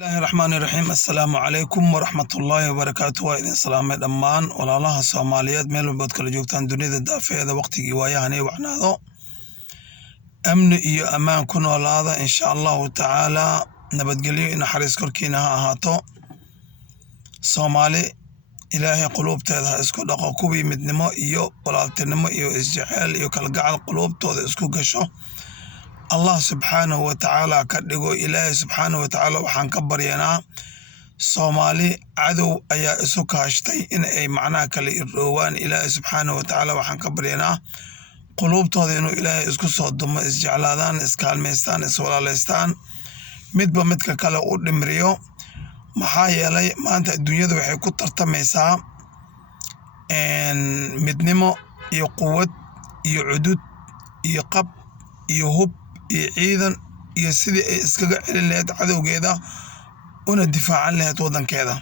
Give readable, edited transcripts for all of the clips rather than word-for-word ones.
الله الرحمن الرحيم السلام عليكم ورحمة الله وبركاته وإذن سلام الأمان ولا الله الصوماليات ميل البود كلا جوجتان دنيا الدافع هذا وقت جوايا هني وعناذو أمن إيو أمان كن ولا هذا إن شاء الله تعالى نبتقليو إن حريص كركينا هاتو صومالي إلهي قلوب تذا اسكو دقا كوبي مدنمو إيو ولا تنمو إيو إسجحال إيو كالقعال قلوب تذا اسكو قشو الله سبحانه وتعالى كدغو إلهي سبحانه وتعالى وحان كبرينا صومالي عدو أيا اسو كاشتي إن أي معناه كالي الروان إلهي سبحانه وتعالى وحان كبرينا قلوب تودينو إلهي اسكو صدوم اسجعلادان اسكالميستان اسولاليستان مدبا مدكا كالا ودمريو maxaa yeelay maanta adduunyadu waxay ku tartamaysaa midnimo iyo quwad iyo cudud iyo qab iyo hub iyo ciidan iyo sidii ay iskaga celin lahayd cadowgeeda una difaacan lahayd wadankeeda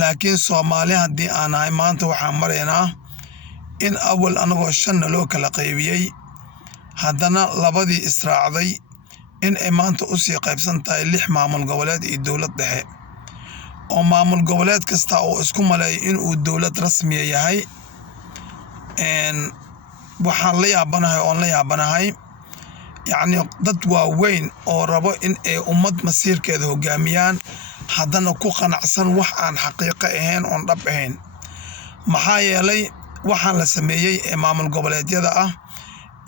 laakiin Soomaali haddii aan ahay maanta waxaan maraynaa in awal anagoo shan loo kala qaybiyay haddana labadii israacday in ay maanta u sii qaybsan tahay 6 maamul goboleed iyo dowlad dhexe oo maamul goboleed kasta oo isku malay in uu dowlad rasmi yahay waxaan la yaabanahay يعني dad waaweyn oo rabo in ay ummad masiirkeeda hogaamiyaan haddana ku qanacsan wax aan xaqiiqo ahayn oo dhab ahayn maxaa yeelay waxaan la sameeyay ee maamul goboleedyada ah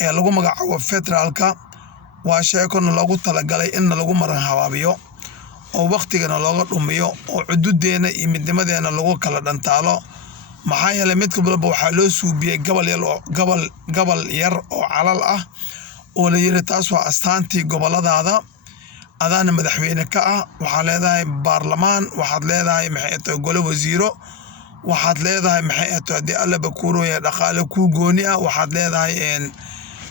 ee lagu magacaabo federaalka waa sheekona lagu talagalay in lagu maran habaabiyo oo waqtigana looga dhumiyo oo cududeena iyo midnimadeena lagu kala dhantaalo maxaa yeelay mid walba waxaa loo suubiyay gobol yar oo calal ah oo la yiri taas waa astaantii goboladaada adana madaxweyne ka ah waxaa leedahay baarlamaan waxaad leedahay maxay tahay gole wasiiro waxaad leedahay maxay tahay hadii alla bakuuro ee dhaqaale ku gooni ah waxaad leedahay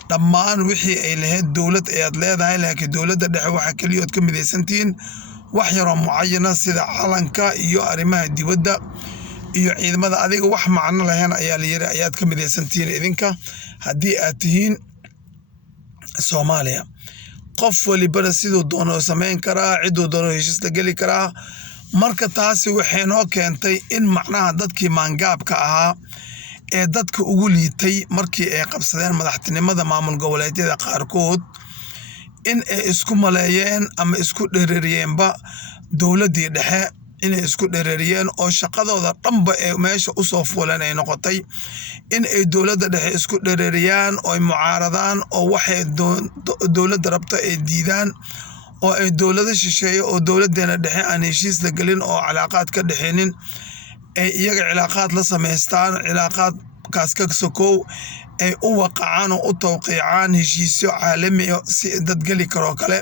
dhammaan wixii ay lahayd dowlad ayaad leedahay laakiin dowladda dhexe waxa kaliya ka midaysantiin wax yar oo mucaayana sida calanka iyo arrimaha dibadda iyo ciidamada adiga wax macno lahayn ayaa la yiri ayaad ka midaysantiin idinka haddii aad tihiin Soomaaliya qof waliba sidoo doono sameyn karaa cidoo doono heshiis la gali karaa marka taasi waxay noo keentay in macnaha dadkii maangaabka ahaa ee dadka ugu liitay markii ay qabsadeen madaxtinimada maamul goboleedyada qaarkood in ay isku maleeyeen ama isku dhereeriyeenba dowladii dhexe inay isku dhereeriyeen oo shaqadooda dhanba ee meesha u soo fuuleen ay noqotay in ay dowladda dhexe isku dhereeriyaan oo mucaaradaan oo waxay dowladda rabta ay diidaan oo ay dowladda shisheeye oo dowladeena dhexe aan heshiis la galin oo cilaaqaad ka dhaxeenin ay iyaga cilaaqaad la sameystaan cilaaqaad kaaska sokow ay u waqacaan oo u tawqiicaan heshiisyo caalami ah si dad gali karo kale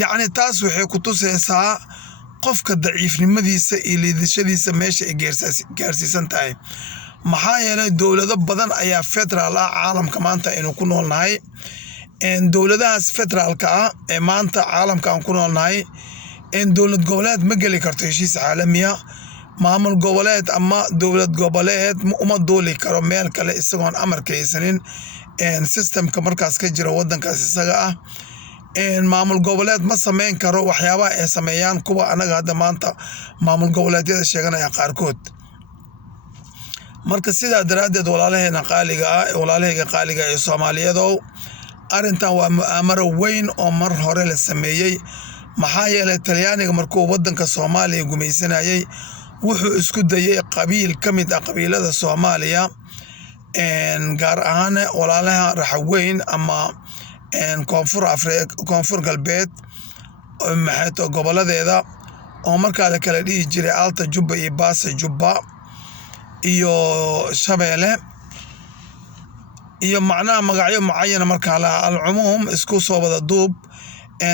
yacni taas waxay ku tusaysaa qofka daciifnimadiisa iyo liidashadiisa meesha ay gaarsiisan tahay maxaa yeelay dowlado badan ayaa federaal ah caalamka maanta aynu ku noolnahay dowladahaas federaalka ah ee maanta caalamka aan ku noolnahay dowlad goboleed ma geli karto heshiis caalami ah maamul goboleed ama dowlad goboleed uma dooli karo meel kale isagoon amarka haysanin systemka markaas ka jira wadankaas isaga ah maamul goboleed ma sameyn karo waxyaabaha ay sameeyaan kuwa anaga hadda maanta maamul goboleedyada sheeganaya qaarkood marka sidaa daraadeed walaalahayga qaaliga ee Soomaaliyeedow arintan waa mu'amaro weyn oo mar hore la sameeyay maxaa yeelay Talyaaniga markuu wadanka Soomaaliya gumaysanayay wuxuu isku dayay qabiil kamid ah qabiilada Soomaaliya gaar ahaan walaalaha Raxweyn ama koonfur galbeed maxay tahay goboladeeda oo markaa la kala dhigi jiray Alta Jubba iyo Baasa Jubba iyo Shabeelle iyo macnaha magacyo mucaayana markaa la alcumuum isku soo wada duub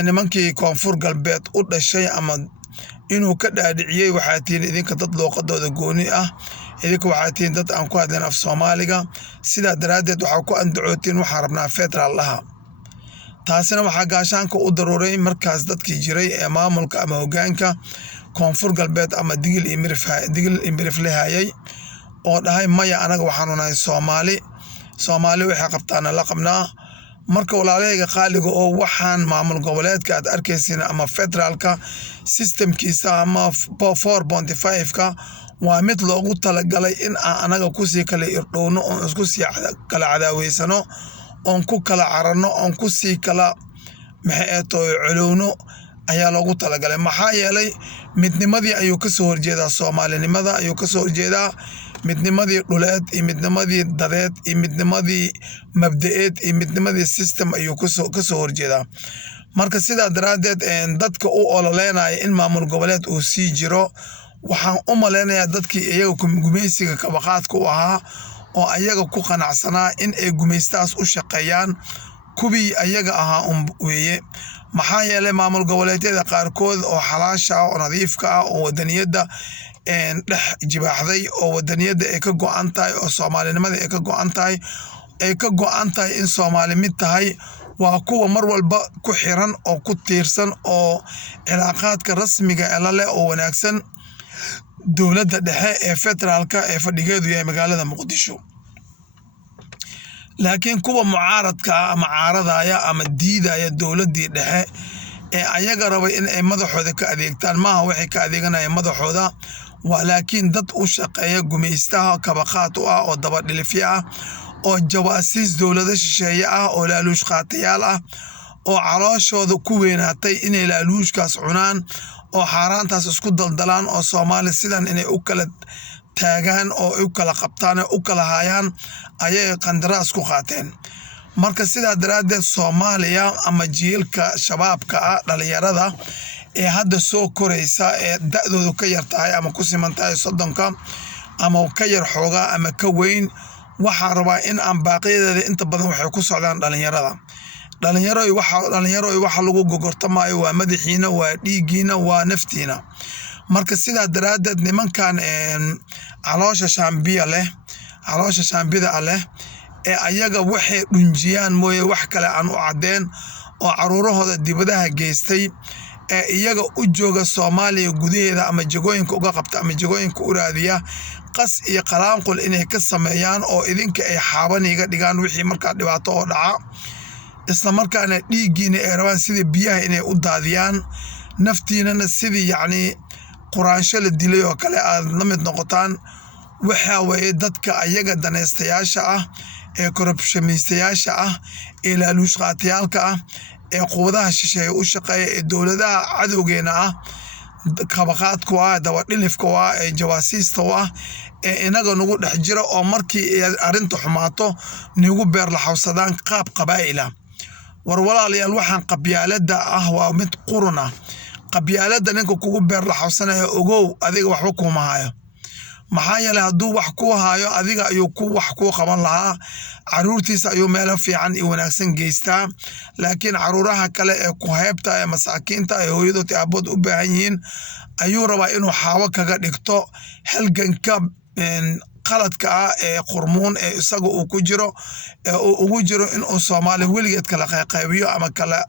nimankii koonfur galbeed u dhashay ama inuu ka dhaadhiciyay waxaa tiin idinka dad looqadooda gooni ah idinka waxaa tiin dad aan ku hadleen af Soomaaliga sidaa daraadeed waxaa ku andacootiin waxaan rabnaa federaal laha taasina waxaa gaashaanka u daruuray markaas dadkii jiray ee maamulka ama hogaanka koonfur galbeed ama digil imirif lehayay oo dhahay maya anaga waxaanu nahay Soomaali waxay qabtaana la qabnaa marka walaalahayga qaaliga oo waxaan maamul goboleedka aad arkaysiin ama federaalka systemkiisa ama 4.5ka waa mid loogu talagalay in aan anaga kusii kala irdhowno oon isku sii kala cadaaweysano oon ku kala cararno oon kusii kala colowno ayaa loogu talagalay. maxaa yeelay midnimadii ayuu ka soo horjeedaa, soomaalinimada ayuu ka soo horjeedaa, midnimadii dhuleed iyo midnimadii dadeed iyo midnimadii mabda'eed iyo midnimadii system ayuu ka soo horjeedaa. marka sidaa daraaddeed dadka u ololeynaya in maamul goboleed uu sii jiro, waxaan u maleynayaa dadkii iyaga gumaysiga kabaqaadka u ahaa oo ayaga ku qanacsanaa in ay gumaystaas u shaqeeyaan kubii ayaga ahaa weeye. maxaa yeelay maamul goboleedyada qaarkood oo xalaasha ah oo nadiifka ah oo wadaniyadda dhex jibaaxday oo wadaniyadda ay ka go'an tahay oo soomaalinimada ay ka go'an tahay in Soomaali mid tahay, waa kuwa mar walba ku xiran oo ku tiirsan oo cilaaqaadka rasmiga ee la leh oo wanaagsan dowladda dhexe ee federaalka ee fadhigeedu yahay magaalada Muqdisho. laakiin kuwa mucaaradka ama caaradaya ama diidaya dowladdii dhexe ee ayaga raba in ay madaxooda ka adeegtaan, maaha waxay ka adeeganayaan madaxooda, waa laakiin dad u shaqeeya gumaystaha kabaqaad u ah oo dabadhilifyo ah oo jawaasiis dowlada shisheeye ah oo laaluush qaatayaal ah oo calooshooda ku weynaatay inay laaluushkaas cunaan oo xaaraantaas isku daldalaan oo Soomaali sidan inay u kala taagaan oo u kala qabtaan oo u kala hayaan ayay qandaraas ku qaateen. marka sidaa daraaddeed Soomaaliya ama jiilka shabaabka ah dhalinyarada ee hadda soo koraysa ee da'doodu ka yar tahay ama ku siman tahay 30 ama ka yar xoogaa ama ka weyn, waxaa rabaa in aan baaqiyadeeda inta badan waxay ku socdaan dhalinyarada. dhalinyaro waxa lagu gogortamayo waa madaxiina, waa dhiigiina, waa naftiina. marka sidaa daraaddeed nimankan caloosha shaambida leh ee ayaga waxay dhunjiyaan mooye wax kale aan u cadeen oo caruurahooda dibadaha geystay ee iyaga u jooga Soomaaliya gudaheeda ama jagooyinka uga qabta ama jagooyinka u raadiya qas iyo qalaanqul inay ka sameeyaan oo idinka ay xaabaniga dhigaan wixii markaa dhibaato oo dhaca, isla markaana dhiiggiina ay rabaan sidii biyaha inay u daadiyaan, naftiinana sidii yacni quraansho la dilay oo kale aad la mid noqotaan. waxaa weeye dadka ayaga danaystayaasha ah ee korrupshamiistayaasha ah ee laaluush qaatayaalka ah ee quwadaha shisheeye u shaqeeya ee dowladaha cadowgeena ah kabaqaadku ah dabadhilifka ah ee jawaasiista ah ee inaga nagu dhex jira oo markii arrinta xumaato nagu beer la xawsadaan qaab qabaa'ila. war walaalayaal waxaan qabyaaladda ah waa mid quruna. qabyaaladda ninka kugu beer la xawsanaya ogow adiga waxba kuma hayo. maxaa yeelay hadduu wax ku hayo adiga ayuu wax ku qaban lahaa, caruurtiisa ayuu meelo fiican iyo wanaagsan geystaa. laakiin caruuraha kale ee ku heebta ee masaakiinta ee hooyadood iyo aabood u baahan yihiin ayuu rabaa inuu xaawo kaga dhigto halganka qaladka ah ee qurmuun ee isaga uu ku jiro ee uu ugu jiro inuu Soomaali weligeed kala qaybiyo ama kala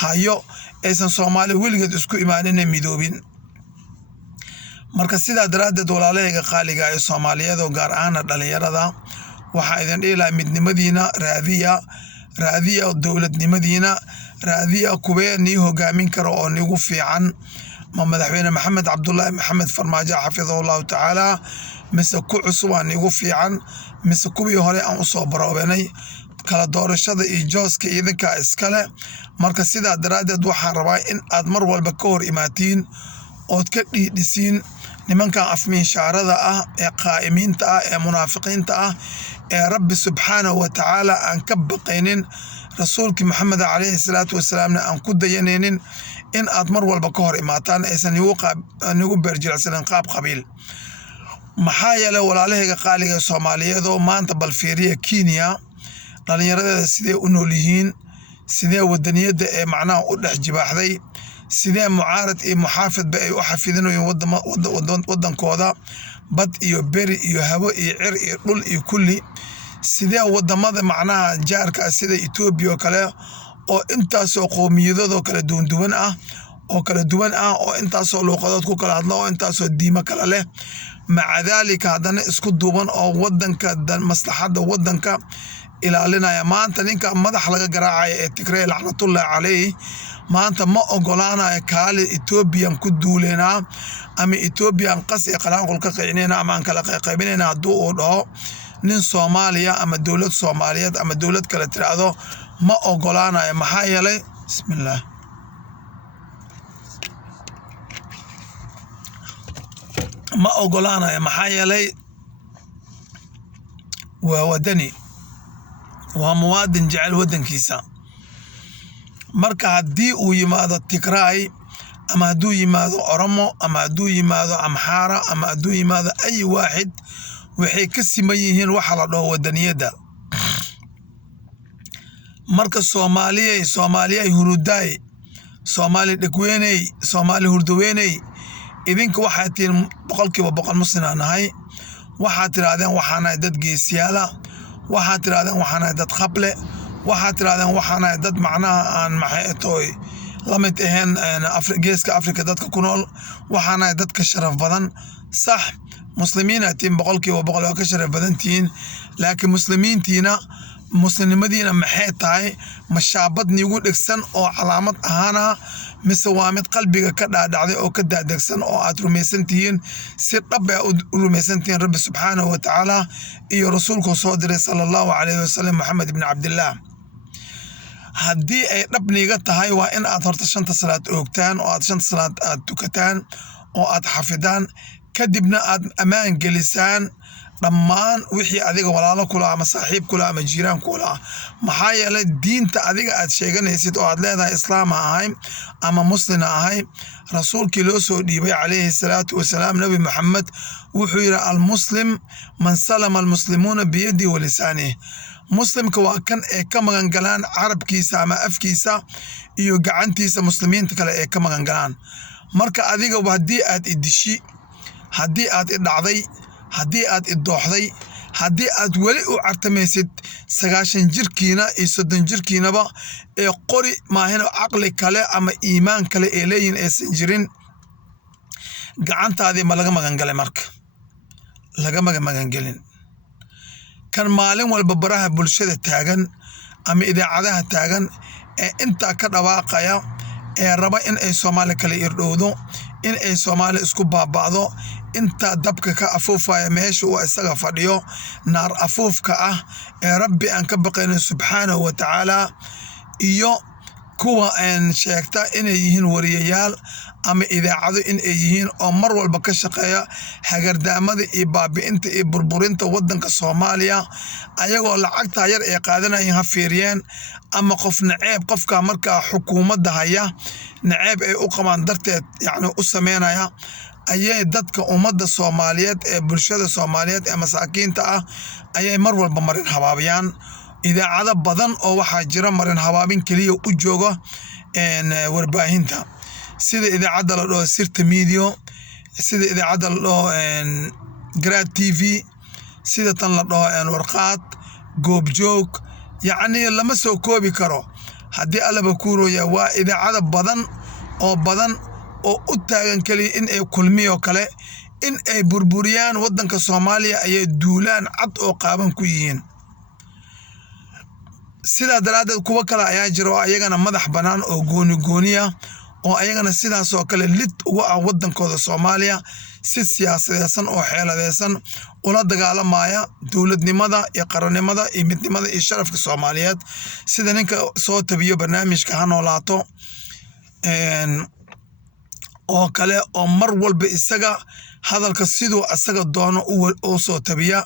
hayo aysan Soomaali weligeed isku imaanin midoobin. marka sidaa daraaddeed walaalahayga qaaliga ee Soomaaliyeed oo gaar ahaan dhalinyarada waxaa idin dhihi lahaa midnimadiina raadiya dowladnimadiina raadiya kuwee nii hogaamin karo oo nigu fiican ma madaxweyne Maxamed Cabdullaahi Maxamed Farmaajo xafidahullahu tacaala mise ku cusub aan nigu fiican mise kuwii hore aan u soo baroobenay kala doorashada iyo jooska idinka iskale. marka sidaa daraaddeed waxaan rabaa in aad mar walba ka hor imaatiin ood ka dhiidhisiin nimankan afmiinshaarada ah ee qaa'imiinta ah ee munaafiqiinta ah ee Rabbi subxaanahu wa tacaala aan ka baqaynin, rasuulkii Maxamed calayhi salaatu wasalaamna aan ku dayanaynin, in aad mar walba ka hor imaataan aysan nigu beerjilacsanin qaab qabiil. maxaa yeelay walaalahayga qaaliga ee Soomaaliyeed oo maanta bal fiiriya Kenya dhalinyaradeeda sidee u nool yihiin, sidee wadaniyadda ee macnaha u dhex jibaaxday, sidee mucaarad iyo muxaafidba ay u xafidinayeen wadankooda bad iyo beri iyo habo iyo cir iyo dhul iyo kulli, sidee wadamada macnaha jaarka sida Ethiopia kale oo intaasoo qowmiyadooda kala duwan ah oo intaasoo luqadood ku kala hadla oo intaasoo diimo kala leh, maca daalika haddana isku duuban oo wadanka maslaxadda wadanka ilaalinaya maanta ninka madax laga garaacaya ee Tigray lacnatullahi calayhi maanta ma ogolaanaya kaali Ethiopian ku duuleena ama Ethiopian qas ee qalaanqul ka qiineena ama aan kala qaybinayna hadduu uu dhaho nin Soomaaliya ama dowlad Soomaaliyeed ama dowlad kale tiraahdo ma ogolaanaya maxaa yeelay bismillah ma ogolaanaya maxaa yeelay waa wadani waa muwaadin jecel wadankiisa marka haddii uu yimaado Tigray ama hadduu yimaado Oromo ama hadduu yimaado Amhara ama hadduu yimaado ay waaxid waxay ka siman yihiin waxa la dhaho wadaniyada marka Soomaaliya huruday Soomaali dhagweynay Soomaali hurdaweynay idinka waxaad tiin boqolkiiba boqol muslimaan ahay waxaad tiraadeen waxaana dad geesiyaala waxaad tiraadeen waxaana dad khable waxaad tiraadeen waxaana dad macnaha aan maxaytooy lamid ahayn geeska Afrika dadka ku nool waxaana dadka sharaf badan sax muslimiinaatiin boqolkiiba boqol oo ka sharaf badantiin laakiin muslimadiina maxay tahay mashaabad nigu dhigsan oo calaamad ahaana mise waa mid qalbiga ka dhaadhacday oo ka daadegsan oo aad rumaysantihiin si dhab ah u rumaysantihiin Rabbi subhanahu wa ta'ala iyo rasuulku soo diray sallallahu alayhi wasallam Muhammad ibn Abdullah haddii ay dhabniga tahay waa in aad horta shanta salaad oogtaan oo aad shanta salaad aad tukataan oo aad xafidaan kadibna aad amaan gelisaan dhammaan wixii adiga walaalo kula ama saaxiib kula ama jiraan kula maxaa yeelay diinta adiga aad sheeganaysid oo aad leedahay islaam ahay ama muslim ahay rasuulkii loo soo dhiibay calayhi salaatu wasalaam nabi Muhammad wuxuu yiri al muslim man salama al muslimuna bi yadi wa lisanihi muslimka waa kan ee ka magan galaan carabkiisa ama afkiisa iyo gacantiisa muslimiinta kale ee ka magan galaan marka adiga haddii aad idishi haddii aad idhacday haddii aad idooxday haddii aad weli u cartamaysid 90 jirkiina iyo 30 jirkiinaba ee qori maahina aqli kale ama iimaan kale ee leeyin aysan jirin gacantaadii ma laga magan galay marka laga magan galin kan maalin walba baraha bulshada taagan ama idaacadaha taagan ee inta ka dhawaaqaya ee raba in ay Soomaali kale irdhowdo in ay Soomaali isku baabado inta dabka ka afuufaya meesha uu isaga fadhiyo naar afuufka ah ee Rabbi aan ka baqayno subhanahu wa ta'ala iyo kuwa aan sheegta inay yihiin wariyayaal ama idaacado in ay yihiin oo mar walba ka shaqeeya hagardaamada iyo baabi'inta iyo burburinta wadanka Soomaaliya ayagoo lacagta yar ee qaadanayeen ha fiiriyeen ama qof naceeb qofka marka xukuumadda haya naceeb ay u qabaan darteed u sameynaya ayay dadka ummadda Soomaaliyeed ee bulshada Soomaaliyeed ee masaakiinta ah ayay mar walba marin habaabiyaan idaacado badan oo waxa jira marin habaabin kaliya u jooga warbaahinta sida idaacada la dhaho Sirta Media sida idaacada la dhaho Grad TV sida tan la dhaho warqaad goobjoog lama soo koobi karo haddii alaba kuurooya waa idaacado badan oo u taagan kaliya in ay kulmiyo kale in ay burburiyaan wadanka Soomaaliya ayay duulaan cad oo qaaban ku yihiin sida daraadad kuwa kale ayaa jiro ayagana madax banaan oo gooniya oo ayagana sidaas oo kale lid uga ah wadankooda Soomaaliya si siyaasadeysan oo xeeladeysan ula dagaalamaya dowladnimada iyo qarannimada iyo midnimada iyo sharafka Soomaaliyeed sida ninka soo tabiyo barnaamijka Hanolaato oo kale oo mar walba isaga hadalka sidoo asaga doono oo soo tabiya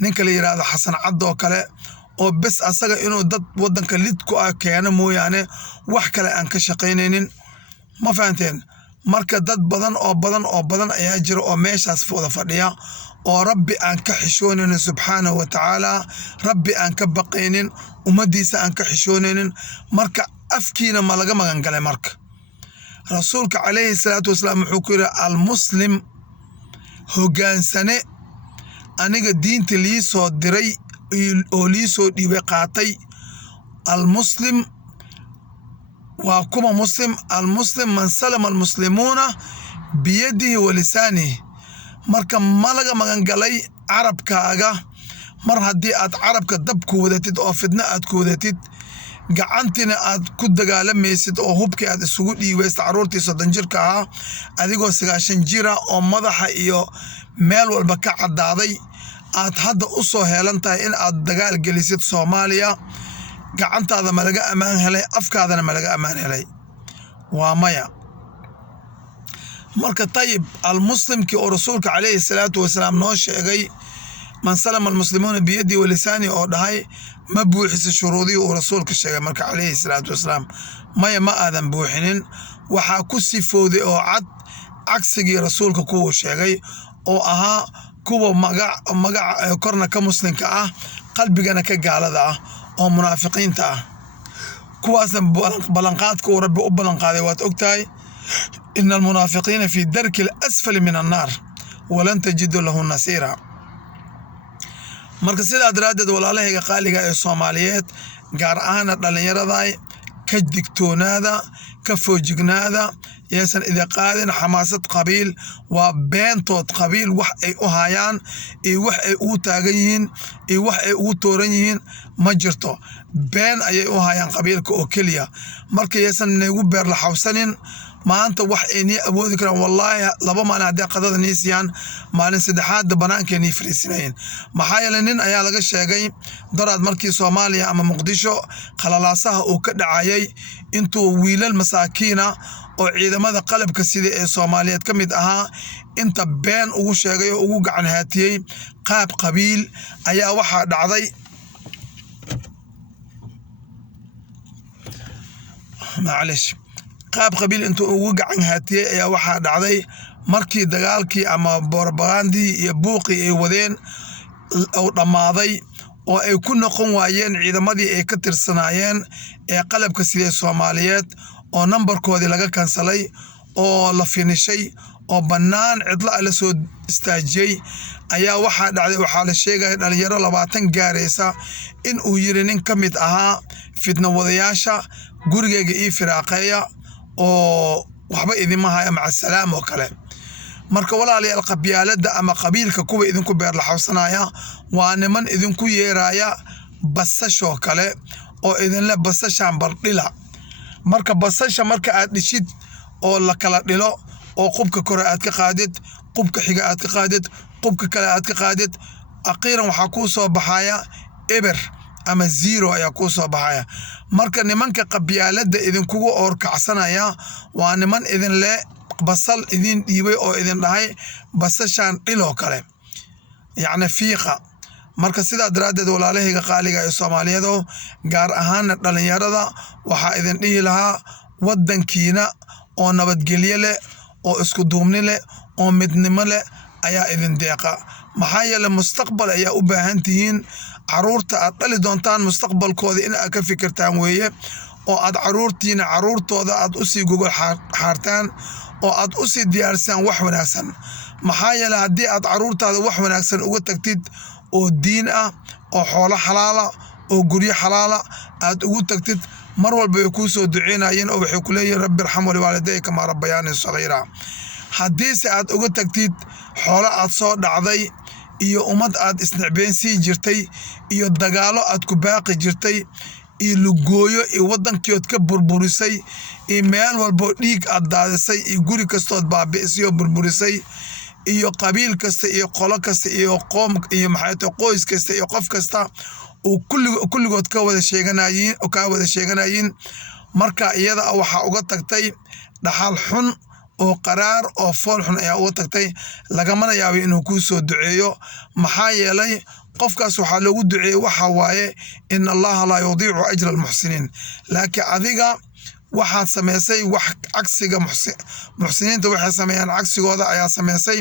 ninka la yiraahdo Xasan Cad oo kale oo bes asaga inuu dad wadanka lid ku ah keeno mooyaane wax kale aan ka shaqeynaynin ma fahanteen marka dad badan ayaa jira oo meeshaas wada fadhiya oo Rabbi aan ka xishoonin subhanahu wa ta'ala Rabbi aan ka baqaynin ummadiisa aan ka xishoonin marka afkiina ma laga magan galay marka rasuulka calayhi salaatu wasalaam wuxuu ku yiri al muslim hogaansane aniga diinta lii soo diray oo lii soo dhiibay qaatay al muslim waa kuma muslim al muslim man salama al muslimuna biyadihi wa lisanihi marka ma laga magan galay carabkaaga mar haddii aad carabka dab ku wadatid oo fidna aad ku wadatid gacantina aad ku dagaalamaysid oo hubkii aad isugu dhiibaysta carruurtii 30 jirka ahaa adigoo 90 jira oo madaxa iyo meel walba ka caddaaday aad hadda u soo heelan tahay in aad dagaal gelisid Soomaaliya gacantaada ma laga ammaan helay afkaadana ma laga ammaan helay waa maya marka tayib almuslimkii oo rasuulka calayhi salaatu wasalaam noo sheegay man salama almuslimuuna biyadii wa lisaani oo dhahay ma buuxisa shuruudii uu rasuulka sheegay marka calayhi salaatu wasalaam maya ma aadan buuxinin waxaa ku sifooday oo cad cagsigii rasuulka kuwuu sheegay oo ahaa kuwa magac korna ka muslimka ah qalbigana ka gaalada ah oo munaafiqiinta ah kuwaasna ballanqaadka uu rabbi u ballanqaaday waad ogtahay إن المنافقين في درك الأسفل من النار ولن تجد له نصيرا marka sidaa daraaddeed walaalahayga qaaliga ee Soomaaliyeed gaar ahaan dhalinyarada ka digtoonaada ka foojignaada yeesan ida qaadin xamaasad qabiil waa beentood qabiil wax ay u hayaan iyo wax ay u taagan yihiin iyo wax ay u tooran yihiin ma jirto been ayay u hayaan qabiilka oo kaliya marka yeesan nagu beer la xawsanin maanta wax ay ni awoodi karaan wallahi laba maalin haddii qadada niisiyaan maalin saddexaad banaankeenii fariisinayn maxaa yeelay nin ayaa laga sheegay daraad markii Soomaaliya ama Muqdisho qalalaasaha uu ka dhacayay intuu wiilal masaakiina oo ciidamada qalabka sida ee Soomaaliyeed ka mid ahaa inta been ugu sheegay oo ugu gacan haatiyay qaab qabiil ayaa waxa dhacday معلش qaab qabiil intuu ugu gacan haatiyay ayaa waxa dhacday markii dagaalkii ama borbagandii iyo buuqii ay wadeen oo dhamaaday oo ay ku noqon waayeen ciidamadii ay ka tirsanaayeen ee qalabka sida Soomaaliyeed oo nambarkoodii laga kansalay oo la finishay oo banaan cidla la soo istaajiyay ayaa waxa dhacday waxa la sheegay dhalinyaro 20 gaaraysa in uu yiri nin ka mid ahaa fidna wadayaasha gurigeyga ii firaaqeeya oo waxba idin mahay ama salaam oo kale marka walaalayaal qabyaalada ama qabiilka kuwa idinku beer la xawsanaya waa niman idinku yeeraya basasho kale oo idin la basashan bardhila marka basasha marka aad dhishid oo la kala dhilo oo qubka kore aad ka qaadid qubka xiga aad ka qaadid qubka kale aad ka qaadid aqiiran waxa ku soo baxaya eber ama zero ayaa ku soo baxaya marka nimanka qabyaalada idinkugu orkacsanaya waa niman idin le basal idin dhiibay oo idin dhahay basashan dhilo kale yacni fiiqa marka sidaa daraaddeed walaalahayga qaaliga ee Soomaaliyeed gaar ahaan dhalinyarada waxa idin dhihi lahaa wadankiina oo nabadgelyo leh oo isku duubni leh oo midnimo leh ayaa idin deeqa maxaa yeelay mustaqbal ayaa u baahan tihiin caruurta aad dhali doontaan mustaqbalkooda in aad ka fikirtaan weeye oo aad caruurtiina caruurtooda aad u sii gogol xaartaan oo aad u sii diyaarsaan wax wanaagsan maxaa yeelay haddii aad caruurtaada wax wanaagsan uga tagtid oo diin ah oo xoolo xalaala oo guryo xalaala aad ugu tagtid mar walba ay ku soo duceynayeen oo waxay ku leeyihiin rabbi irxam walidayka ma rabbayani sagiira haddii se aad uga tagtid xoolo aad soo dhacday iyo ummad aad isnacbeen sii jirtay iyo dagaalo aad ku baaqi jirtay iyo lugooyo iyo wadankiyood ka burburisay iyo meel walbo dhiig aad daadisay iyo guri kastood baabi'isay oo burburisay iyo qabiil kasta iyo qolo kasta iyo qoom iyo maxayto qoys kasta iyo qof kasta oo kulligood ka wada sheeganayeen marka iyada waxa uga tagtay dhaxal xun oo qaraar oo fool xun ayaa uga tagtay lagamana yaabo inuu ku soo duceeyo maxaa yeelay qofkaas waxa loogu duceeyay waxa waaye in Allah la yudiicu ajra al-muhsinin laakiin adiga waxaad sameysay wax cagsiga muhsiniinta waxay sameeyaan cagsigooda ayaa sameysay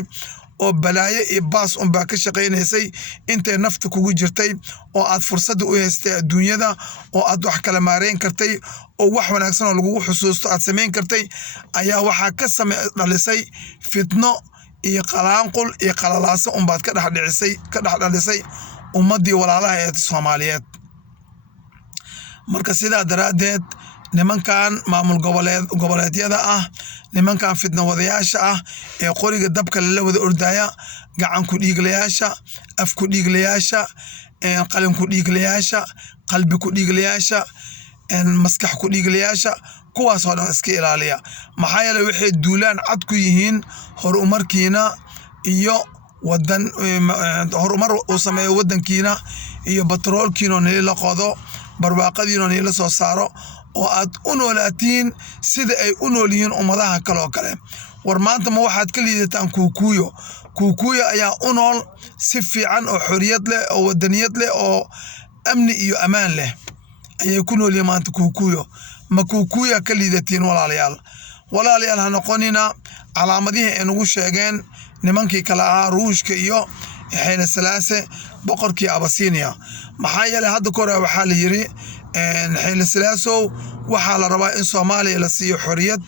oo balaayo iyo baas baa ka shaqeynaysay intay nafta kugu jirtay oo aad fursad u haystay adduunyada oo aad wax kala maareen kartay oo wax wanaagsan oo lagu xusuusto aad sameyn kartay ayaa waxa ka dhalisay fitno iyo qalaanqul iyo qalalaaso baad ka dhalisay ummadii walaalaha ee Soomaaliyeed marka sidaa daraaddeed nimankan maamul goboleedyada ah nimankan fitna wadayaasha ah ee qoriga dabka la wada ordaya gacan ku dhiiglayaasha af ku dhiiglayaasha qalin ku dhiiglayaasha qalbi ku dhiiglayaasha maskax ku dhiiglayaasha kuwaas oo dhan iska ilaaliya maxaa yeelay waxay duulaan cad ku yihiin horumarkiina iyo wadan horumar uu sameeyo wadankiina iyo batroolkiina la qodo barwaaqadiina la soo saaro oo aad u noolaatiin sida ay u nool yihiin ummadaha kale oo kale war maanta ma waxaad ka liidataan kuukuyo ayaa u nool si fiican oo xoriyad leh oo wadaniyad leh oo amni iyo amaan leh ayay ku nool yihiin maanta kuukuyo ma kuukuya ka liidatiin walaalayaal ha noqonina calaamadihii ay nagu sheegeen nimankii kala ahaa ruushka iyo Haile Selassie boqorkii Abasinia maxaa yeelay hadda kore waxaa la yiri Haile Selassie waxaa la rabaa in Soomaaliya la siiyo xoriyad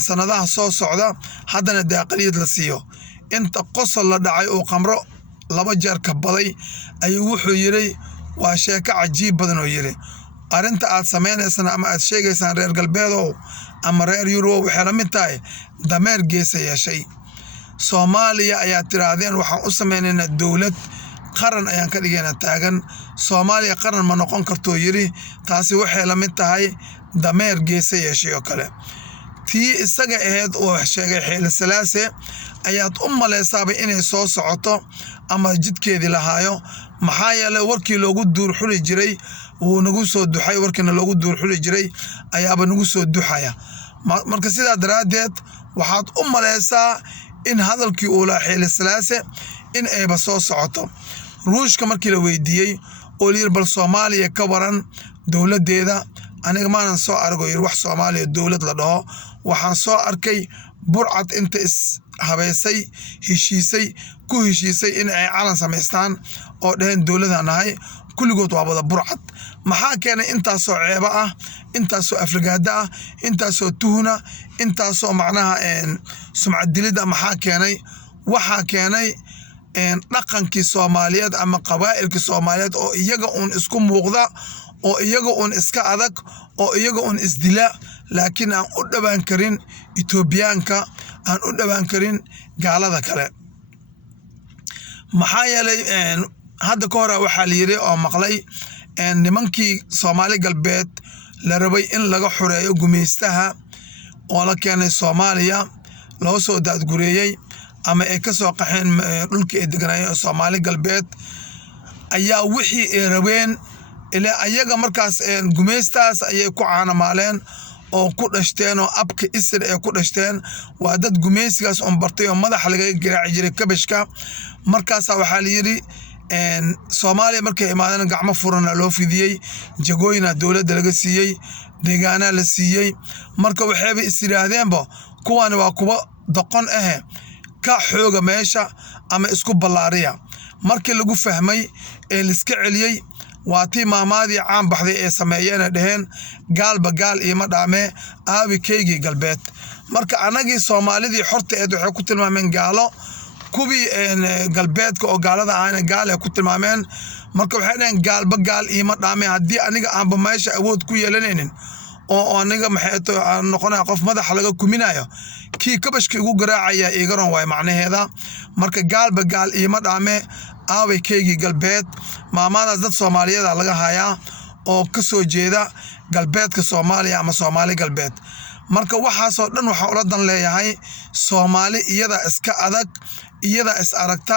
sanadaha soo socda haddana daaqiliyad la siiyo inta qosol la dhacay oo qamro 2 jeer ka baday ayuu wuxuu yiri waa sheeko cajiib badan oo yiri arinta aad sameynaysan ama aad sheegaysan reer galbeedow ama reer Yurub waxay la mid tahay dameer geesa yeeshay Soomaaliya ayaa tiraadeen waxaan u sameeynaa dawlad qaran ayaan ka dhigaynaa taagan Soomaaliya qaran ma noqon karto yiri taasi waxay la mid tahay dameer geesa yeeshay oo kale tii isaga ahayd oo sheegay Haile Selassie ayaad u maleysaaba inay soo socoto ama jidkeedii lahaayo maxaa yeelay warkii loogu duur xuli jiray uu nagu soo duxay warkina loogu duur xuli jiray ayaaba nagu soo duxaya marka sidaa daraadeed waxaad u maleysaa in hadalkii uu la Haile Selassie in ayba soo socoto ruushka markii la weydiiyay oo liir bal Soomaaliya ka waran dawladeeda aniga maanan soo argo yir wax Soomaaliya dawlad la dhaho waxaan soo arkay burcad inta is habeysay heshiisay in ay calan sameystaan oo dhaheen dawladana nahay kulligood waa wada burcad maxaa keenay intaasoo ceeba ah intaasoo afrigaada ah intaasoo tuhuna intaasoo macnaha sumcad dilida maxaa keenay waxaa keenay dhaqankii Soomaaliyeed ama qabaa'ilkii Soomaaliyeed oo iyaga uun isku muuqda oo iyaga uun iska adag oo iyaga uun isdila laakiin aan u dhawaan karin Etoobiyaanka aan u dhawaan karin gaalada kale maxaa yeelay hadda ka hor waxaa la yiri oo maqlay nimankii Soomaali galbeed la rabay in laga xoreeyo gumeystaha oo la keenay Soomaaliya loo soo daadgureeyay ama ay ka soo qaxeen dhulkii ay deganaayeen Soomaali galbeed ayaa wixii ay rabeen ilaa ayaga markaas gumeystaas ayay ku caanamaaleen oo ku dhashteen oo abka isir ay ku dhashteen waa dad gumeysigaas oo bartay oo madax laga garaaci jiray kabashka markaas waxaa la yiri Soomaaliya markay imaadeen gacmo furan loo fidiyay jagooyina dawladda laga siiyay deegaana la siiyay marka waxayba isiraahdeenba kuwani waa kuwa doqon ah ka xooga meesha ama isku ballaariya markii lagu fahmay ee la iska celiyay waa tii maamaadii caan baxday ee sameeyeen dhaheen gaalba gaal ima dhaame aabi keegi galbeed marka anagii Soomaalidii xorta ee waxay ku tilmaameen gaalo kubii galbeedka oo gaalada ahayna gaal ay ku tilmaameen marka waxay dhaheen gaalba gaal ima dhaame haddii aniga aanba meesha awood ku yeelanaynin oo aniga maxay aan noqonaa qof madax laga kuminayo kii kabashka ugu garaacaya igaran way macnaheeda marka gaalba gaal ima dhaame aaway keegi galbeed maamadaas dad Soomaaliyeed laga hayaa oo ka soo jeeda galbeedka Soomaaliya ama Soomaali galbeed marka waxaasoo dhan waxa ula dan leeyahay Soomaali iyada iska adag iyada is aragta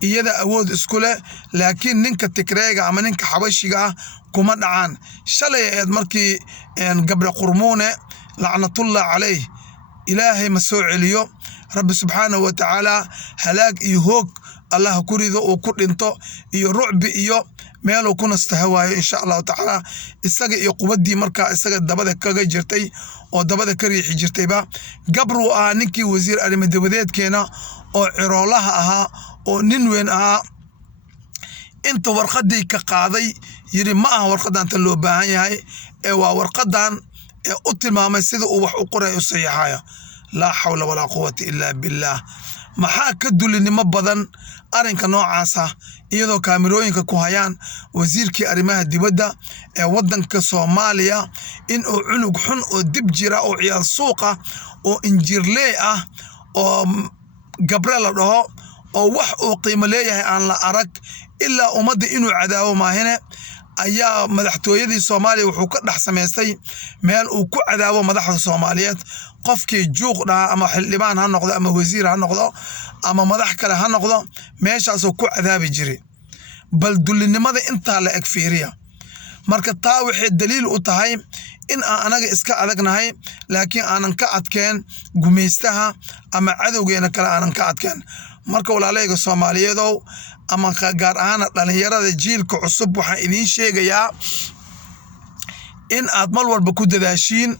iyada awood isku leh laakiin ninka Tigreega ama ninka Xabashiga kuma dhacaan shalay eed markii gabre qurmuune lacnatullah alayh ilaahay ma soo celiyo rabbi subhanahu wa ta'ala halaag iyo hoog Allah ku rido oo ku dhinto iyo rucbi iyo meelo ku nastahawaayo insha Allah ta'ala isaga iyo quwadii marka isaga dabada kaga jirtay oo dabada ka riixi jirtayba gabru ah ninkii wasiir arrimaha dibadeedkeena oo ciroolaha ahaa oo nin weyn ahaa inta warqadii ka qaaday yiri ma aha warqadan tan loo baahan yahay ee waa warqadan ee u tilmaamay sida uu wax u qoray u saxiixayo la hawla wala quwwata illa billah maxaa ka dulinimo badan arinka noocaasa iyadoo kaamirooyinka ku hayaan wasiirkii arrimaha dibadda ee wadanka Soomaaliya in uu cunug xun oo dib jira oo ciyaal suuqa oo injirley ah oo gabre la dhaho oo wax uu qiimo leeyahay aan la arag ilaa ummadda inuu cadaawo maahine ayaa madaxtooyadii Soomaaliya wuxuu ka dhex samaystay meel uu ku cadaawo madaxda Soomaaliyeed qofkii juuq dhaha ama xildhibaan ha noqdo ama wasiir ha noqdo ama madax kale ha noqdo meeshaasoo ku cadaabi jiray bal dullinimada intaa la eg fiiriya marka taa waxay daliil u tahay in aan anaga iska adagnahay laakiin aanan ka adkeen gumaystaha ama cadowgeena kale aanan ka adkeen marka walaalayga Soomaaliyeedow ama gaar ahaan dhalinyarada jiilka cusub waxaan idiin sheegayaa in aad mal walba ku dadaashiin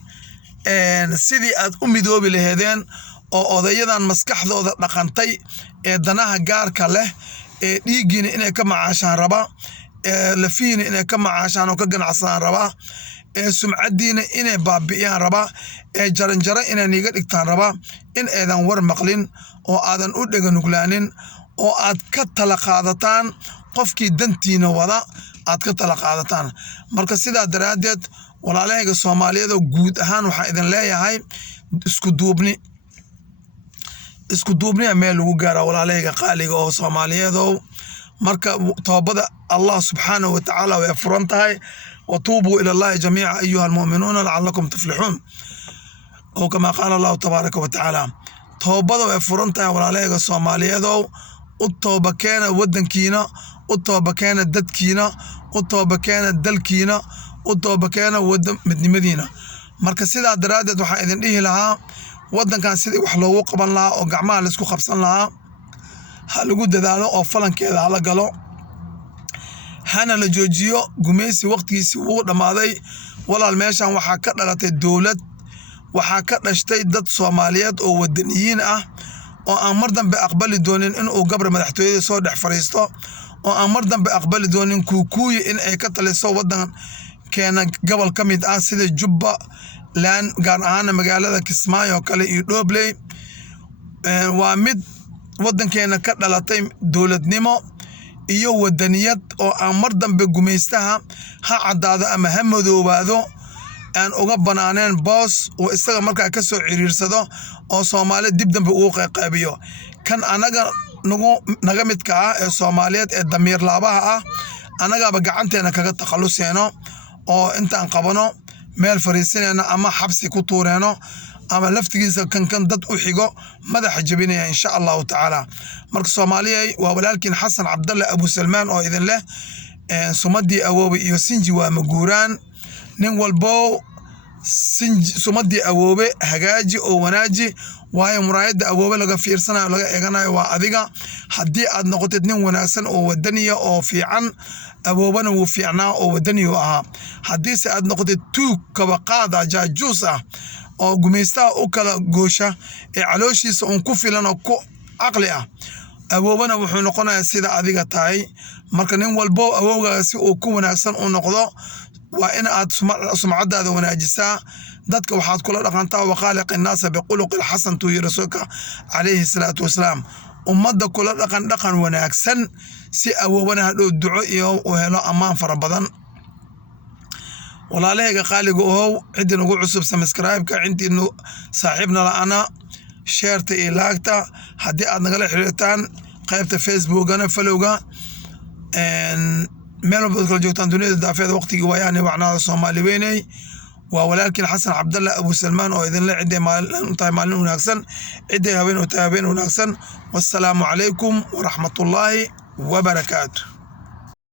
sidii aad u midoobi laheedeen oo odayadan maskaxdooda dhaqantay ee danaha gaarka leh ee dhiigiina inay ka macaashaan raba ee lafiina inay ka macaashaan oo ka ganacsadaan raba ee sumcadiina inay baabi'iyaan raba ee jaranjaro inay niga dhigtaan raba in aydan war maqlin oo aadan u dheganuglaanin oo aad ka tala qaadataan qofkii dantiina wada aad ka tala qaadataan marka sidaa daraadeed walaalahayga Soomaaliyeed guud ahaan waxaan idin leeyahay isku duubni meel lagu gaaro walaalahayga qaaliga oo Soomaaliyeed marka toobada Allah subhanahu wa ta'ala way furan tahay وتوبوا إلى الله جميعا أيها المؤمنون لعلكم تفلحون أو كما قال الله تبارك وتعالى توبة وفرنتها ولا ليغا الصومالية التوبة كان ودن كينا التوبة كان الدد كينا التوبة كان الدل كينا التوبة كان ودن مدينة مركز سيدا درادة وحا إذن إيه لها ودن كان سيدي وحلو قبل لها أو قعمال اسكو خبصان لها هلقو دادالو أو فلان كيدا على قلو هانا لجوجيو قميسي وقتيسي ودمادي ولا الميشان waxaa ka dhalatay dawlad waxaa ka dhashtay dad Soomaaliyeed oo wadaniyiin ah oo aan mar dambe aqbali doonin in uu gabar madaxtooyada soo dhex fariisto oo aan mar dambe aqbali doonin kuukuuyi in ay ka taliso wadan keena gobol ka mid ah sida Jubba laan gaar ahaan magaalada Kismaayo kale iyo Dhobley waa mid wadankeena ka dhalatay dawladnimo iyo wadaniyad oo aan mar dambe gumaystaha ha cadaado ama ha madoobaado aan uga banaaneen boos oo isaga markaa ka soo xiriirsado oo Soomaaliyeed dib dambe ugu qaybiyo kan naga midka ah ee Soomaaliyeed ee damiir laabaha ah anagaba gacanteena kaga takhaluseeno oo intaan qabano meel fariisinayna ama xabsi ku tuureeno ama laftigiisa kan dad u xigo madaxa jabinaya insha Allah ta'ala marka Soomaaliyeey waa walaalkiin Xasan Cabdalle Abu Salmaan oo idin leh sumadii awoobe iyo sinji waa maguuraan nin walbo sumadii awoobe hagaaji oo wanaaji waayo muraayada awoobe laga fiirsanayo laga eeganayo waa adiga hadii aad noqotid nin wanaagsan oo wadaniya oo fiican awoobana wuu fiicnaa oo wadaniyo ahaa hadii se aad noqotid tuug kaba qaada jaajuus ah oo gumaystaha u kala goosha ee calooshiisa uun ku filan oo ku aqli ah awoobana wuxuu noqonayaa sida adiga tahay marka nin walbo awoogaga si uu ku wanaagsan u noqdo waa in aad sumcadaada wanaajisaa dadka waxaad kula dhaqantaa waqaaliq الناس بخلق الحسن tu rasuulka alayhi salatu wasalaam ummadda kula dhaqan wanaagsan si awoobana hadhow duco iyo u helo amaan fara badan walaalahayga qaaliga oo cidina ugu cusub subscribe-ka intiinu saaxiibna la'ana share-ta iyo like-ta hadii aad nagala xiriirtaan qaybta Facebook-ana follow-ga meel walba kala joogtaan dunida daafeeda waqtiga waayaan wacnaada Soomaali weynay waa walaalkiin Xasan Cabdalle Abu Salmaan oo idin la ciday maalin wanaagsan ciday habeen oo taabeen wanaagsan wassalaamu calaykum wa rahmatullaahi wa barakaatuh.